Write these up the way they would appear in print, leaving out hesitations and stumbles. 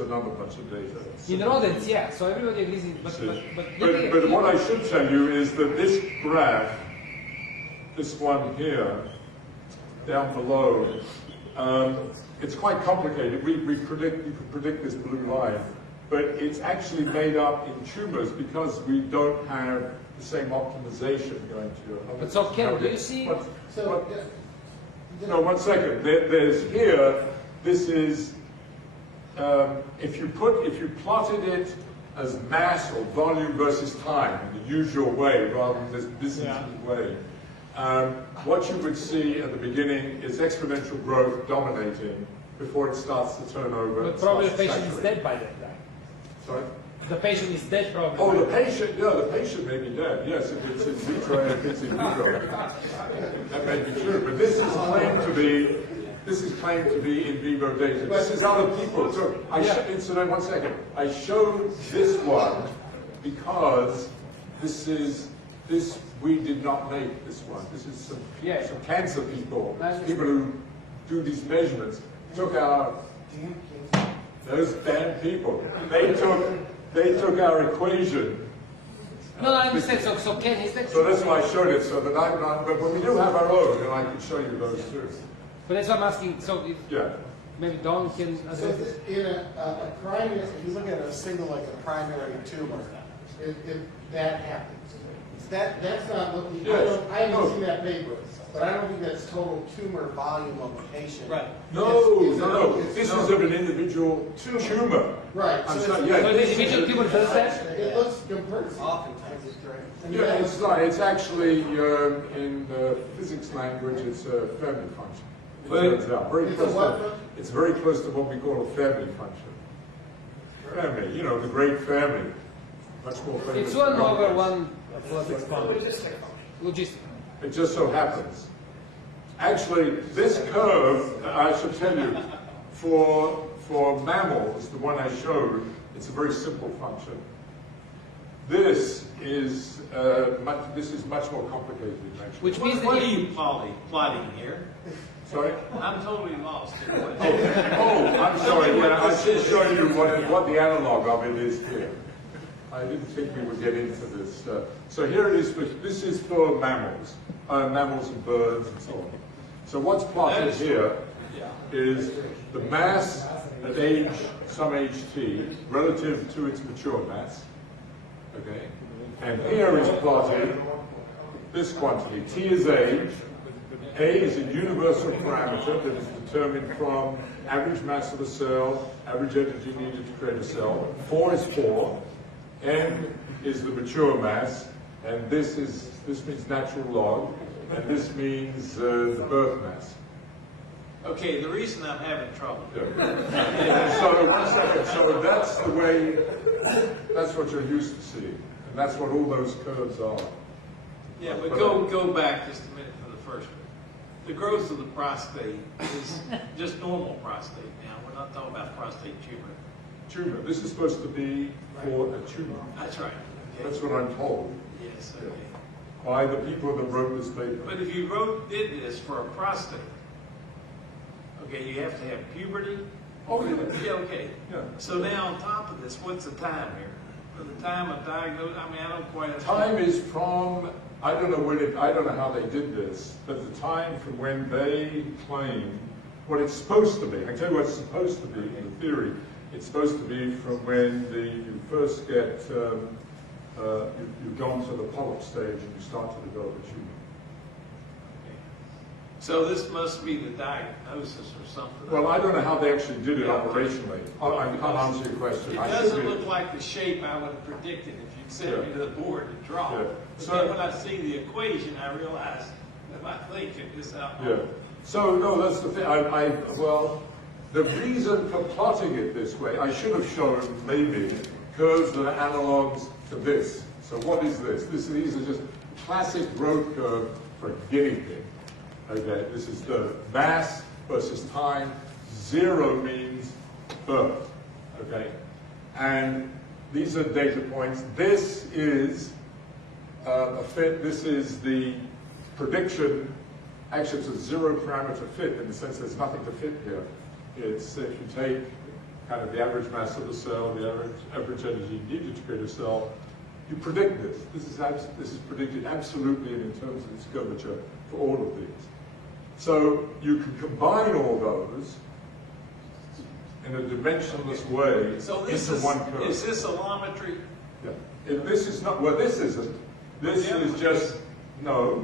another bunch of data. In rodents, yeah, so everybody agrees, but what I should tell you is that this graph, this one here, down below, it's quite complicated. You can predict this blue line, but it's actually made up in tumors because we don't have the same optimization going to your. But so, Ken, do you see? No, 1 second. There's here. This is if you plotted it as mass or volume versus time in the usual way, rather than this Byzantine way. What you would see at the beginning is exponential growth dominating before it starts to turn over. But probably the patient is dead by that time. Sorry? The patient is dead probably. Oh, the patient may be dead, yes, if it's in vitro and if it's in vitro. That may be true, but this is claimed to be in vivo data. This is other people. So incident, 1 second. I showed this one because we did not make this one. This is some cancer people, people who do these measurements, took those damn people. They took our equation. No, I understand. So Ken, is that? So that's why I showed it, so that I'm not. But we do have our own, and I can show you those too. But that's what I'm asking. So if maybe Don can. So in a primary, if you look at a single like a primary tumor, if that happens, that's not looking. Yes. I haven't seen that paper, but I don't think that's total tumor volume of a patient. Right. No. This is of an individual tumor. Right. So the individual tumor does that? It looks compared. Oftentimes it's correct. Yeah, it's not. It's actually in physics language, it's a Fermi function. It turns out it's very close to what we call a Fermi function. Fermi, the great Fermi, much more famous. It's 1 over 1 plus exponent. Logistic. It just so happens. Actually, this curve, I should tell you, for mammals, the one I showed, it's a very simple function. This is much more complicated, actually. Which means what are you plotting here? Sorry? I'm totally lost. I'm sorry. I should show you what the analog of it is here. I didn't think we would get into this. So here it is. This is for mammals and birds and so on. So what's plotted here is the mass at some age t relative to its mature mass. Okay, and here is plotted this quantity. T is age. A is a universal parameter that is determined from average mass of the cell, average energy needed to create a cell. 4 is 4. N is the mature mass, and this means natural log, and this means the birth mass. Okay, the reason I'm having trouble. So 1 second. So that's the way. That's what you're used to seeing, and that's what all those curves are. Yeah, but go back just a minute for the first one. The growth of the prostate is just normal prostate now. We're not talking about prostate tumor. Tumor. This is supposed to be for a tumor. That's right. Okay. That's what I'm told. Yes, okay. By the people that wrote this paper. But if you did this for a prostate, okay, you have to have puberty. Oh, yeah. Yeah, okay. Yeah. So now on top of this, what's the time here? The time of diagnosis, I mean, I don't quite understand. Time is from, I don't know how they did this, but the time from when they claim what it's supposed to be. I can tell you what it's supposed to be in theory. It's supposed to be from when you first get, you've gone to the polyp stage and you start to develop a tumor. So this must be the diagnosis or something. Well, I don't know how they actually did it operationally. I can't answer your question. It doesn't look like the shape I would have predicted if you'd sent me to the board to draw. Yeah. But then when I see the equation, I realize if I think this out. Yeah. So no, that's the thing. Well, the reason for plotting it this way, I should have shown maybe curves that are analogs to this. So what is this? These are just classic growth curve for a guinea pig. Okay, this is the mass versus time. 0 means birth. Okay, and these are data points. This is a fit. This is the prediction. Actually, it's a 0 parameter fit in the sense there's nothing to fit here. It's if you take kind of the average mass of the cell, the average energy needed to create a cell. You predict this. This is predicted absolutely and in terms of its curvature for all of these. So you can combine all those in a dimensionless way So this into is, one curve. is this allometry? Yeah. If this is not, well, this isn't. This Yeah. is just, no.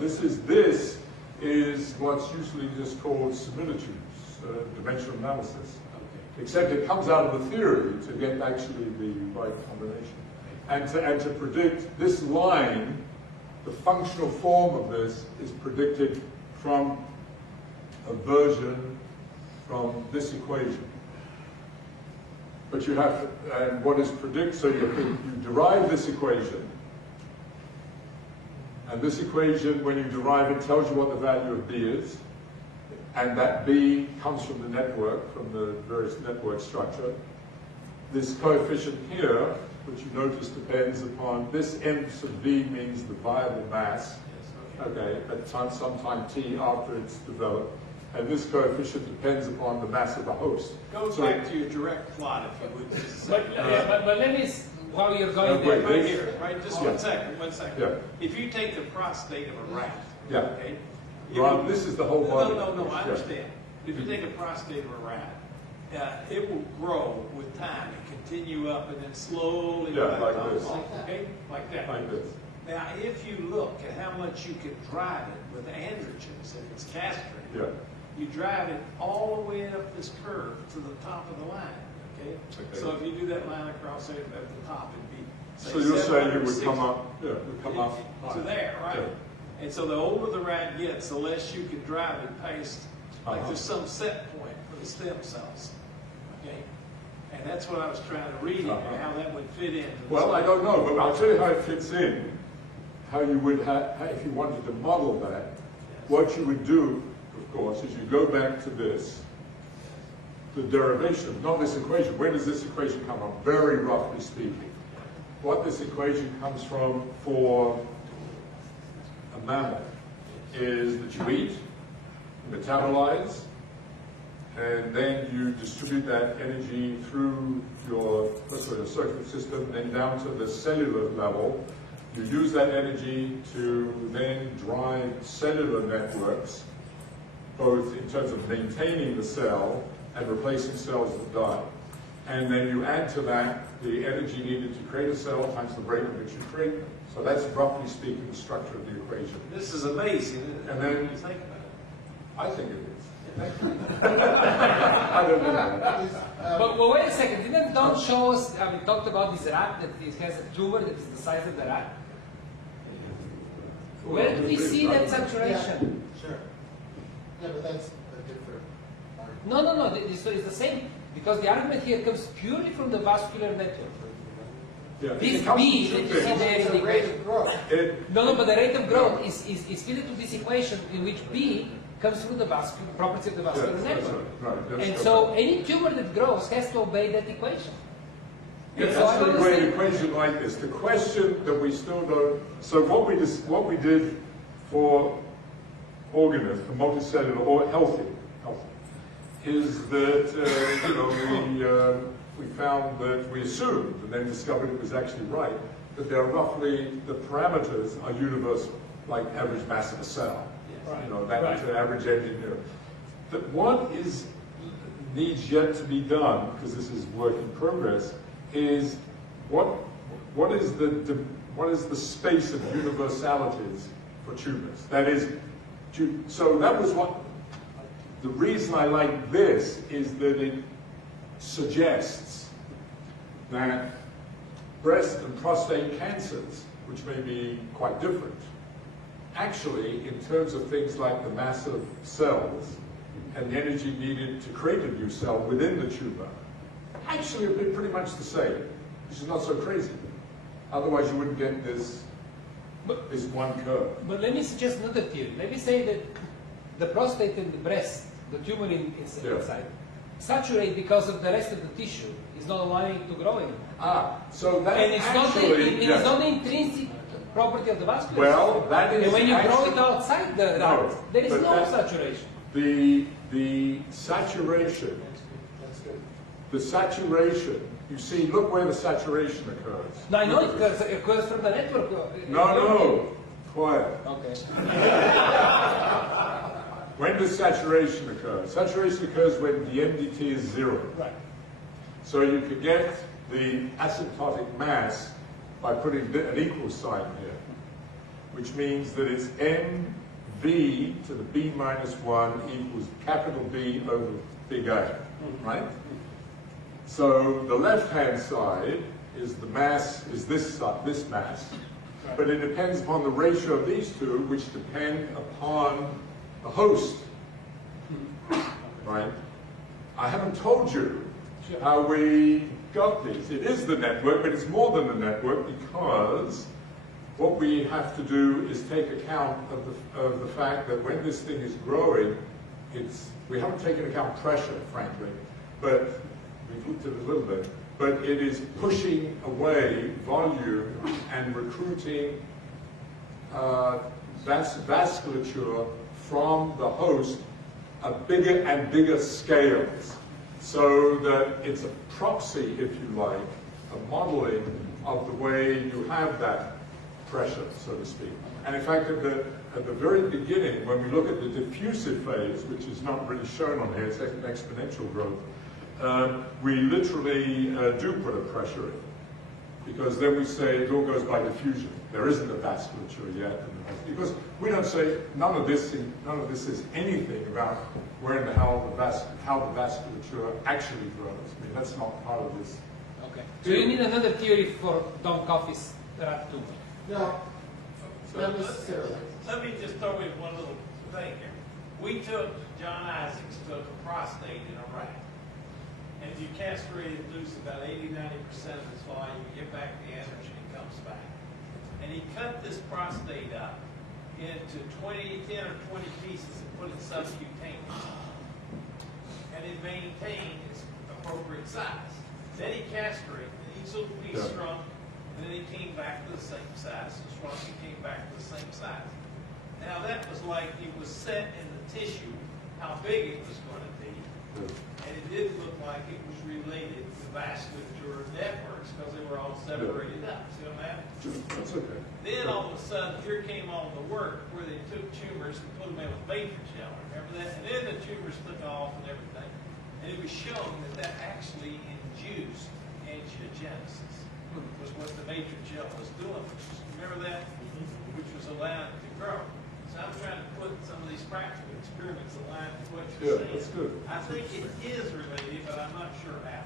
This is what's usually just called similitudes, dimensional analysis. Okay. Except it comes out of the theory to get actually the right combination. And to predict this line, the functional form of this is predicted from a version from this equation. But you have to, and what is predicted, so you derive this equation, and this equation, when you derive it, tells you what the value of B is, and that B comes from the network, from the various network structure. This coefficient here, which you notice depends upon, this M sub V means the viable mass, okay, at some time t after it's developed. And this coefficient depends upon the mass of the host. Go So- back to your direct plot, if you would. Just a second. But let me, while you're going wait, there, Right here, right, just Yeah. one second. Yeah. If you take the prostate of a rat, Yeah. okay? you Ron, know- this is the whole body. No, I Yeah. understand. If you take a prostate of a rat, it will grow with time and continue up and then slowly Yeah, like plateau this. off, okay? Like that. Like this. Now, if you look at how much you can drive it with androgens, if it's castrated, Yeah. you drive it all the way up this curve to the top of the line, okay? Okay. So if you do that line across there at the top, it'd be, say, So you're saying it would 760 come up, yeah, it would come up. to there, right? Yeah. And so the older the rat gets, the less you can drive it past, like Uh-huh. there's some set point for the stem cells, okay? And that's what I was trying to read in Uh-huh. there, how that would fit in. Well, I don't know, but I'll tell you how it fits in. How you would have, if you wanted to model that, what you would do, of course, is you go back to this, the derivation, not this equation. Where does this equation come from? Very roughly speaking. What this equation comes from for a mammal is that you eat, you metabolize, and then you distribute that energy through your circuit system, then down to the cellular level. You use that energy to then drive cellular networks, both in terms of maintaining the cell and replacing cells that die. And then you add to that the energy needed to create a cell times the rate at which you create them. So that's roughly speaking the structure of the equation. This is amazing, isn't it? And then- When you think about it. I think it is. I don't know. but wait a second, didn't Don show us, we talked about this rat that it has a tumor that is the size of the rat? Where do we see that saturation? Sure. Yeah, but that's a different argument. No, so it's the same, because the argument here comes purely from the vascular network. Yeah. This It comes B from that two you see things. there It's in the a rate equation. of growth. No, but the rate of growth is fitted to this equation in which B comes through the vascular property of the vascular Yeah, that's network. right. That's And correct. so any tumor that grows has to obey that equation. Yeah, And so I that's a don't great understand- equation like this. The question that we still don't, so what we did for organisms, for multicellular or healthy, is that, we found that we assumed, and then discovered it was actually right, that they're roughly, the parameters are universal, like average mass of a cell. That's an average engineer. That one needs yet to be done, because this is work in progress, is what is the space of universalities for tumors? That is, so that was what, the reason I like this is that it suggests that breast and prostate cancers, which may be quite different, actually, in terms of things like the mass of cells and the energy needed to create a new cell within the tumor, actually have been pretty much the same, which is not so crazy. Otherwise, you wouldn't get this one curve. But let me suggest another theory. Let me say that the prostate and the breast, the tumor inside, saturate because of the rest of the tissue is not allowing it to grow anymore. So that And it's actually, it's not the intrinsic property of the vascular well, system. that is And when you grow actually, it outside the No, rat, there is but no that- saturation. the saturation That's good. the saturation, you see, look where the saturation occurs. No, I know it occurs from the network. No, quiet. Okay. When does saturation occur? Saturation occurs when the MDT is 0. Right. So you could get the asymptotic mass by putting an equal sign here, which means that it's MV to the B minus 1 equals capital B over big A, right? So the left-hand side is the mass, is this mass, but it depends upon the ratio of these two, which depend upon the host, right? I haven't told you how we got these. It is the network, but it's more than the network, because what we have to do is take account of the fact that when this thing is growing, we haven't taken account pressure, frankly, but we've looked at it a little bit, but it is pushing away volume and recruiting vasculature from the host at bigger and bigger scales, so that it's a proxy, if you like, a modeling of the way you have that pressure, so to speak. And in fact, at the very beginning, when we look at the diffusive phase, which is not really shown on here, it's an exponential growth, we literally do put a pressure in, because then we say it all goes by diffusion. There isn't a vasculature yet, because we don't say none of this is anything about where in the hell how the vasculature actually grows. I mean, that's not part of this. Okay. So you need another theory for Don Coffey's rat tumor. No, not necessarily. Let me just throw in one little thing here. We took, John Isaacs took a prostate in a rat. And if you castrate it loose about 80–90% of its volume, you get back the energy and it comes back. And he cut this prostate up into 10 or 20 pieces and put it subcutaneous. And it maintained its appropriate size. Then he castrated, and each little piece shrunk, and then he came back to the same size, and shrunk, and came back to the same size. Now that was like it was set in the tissue how big it was going to be. And it didn't look like it was related to vasculature networks because they were all separated up. See what I'm saying? That's okay. Then all of a sudden, here came all the work where they took tumors and put them in with matrigel. Remember that? And then the tumors took off and everything. And it was shown that that actually induced angiogenesis, was what the matrigel was doing. Remember that? Which was allowing it to grow. So I'm trying to put some of these practical experiments aligned with what you're saying. That's good. I think it is related, but I'm not sure how.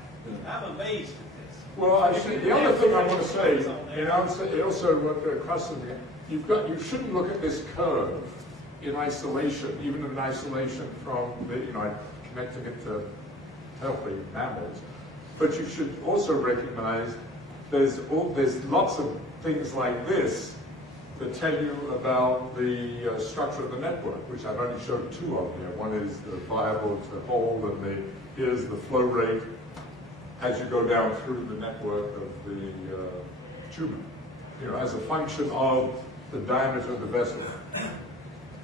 I'm amazed at this. Well, the other thing I want to say, and also what crosses me, you shouldn't look at this curve in isolation, even in isolation from the, connecting it to healthy mammals. But you should also recognize there's lots of things like this that tell you about the structure of the network, which I've only showed two of here. One is the viable to hold, and here's the flow rate as you go down through the network of the tumor, as a function of the diameter of the vessel.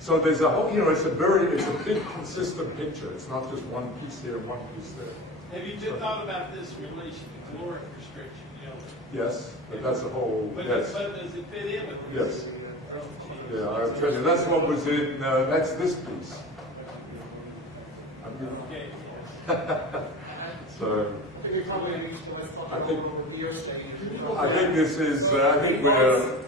So there's a whole, it's a big consistent picture. It's not just one piece here, one piece there. Have you just thought about this relation to caloric restriction? Yes, but that's a whole, But yes. but does it fit in with Yes. this? Yeah, I'll tell you, that's what was in, that's this piece. Okay. So, I think it probably needs to let I think- over here saying. I think this is, I think we're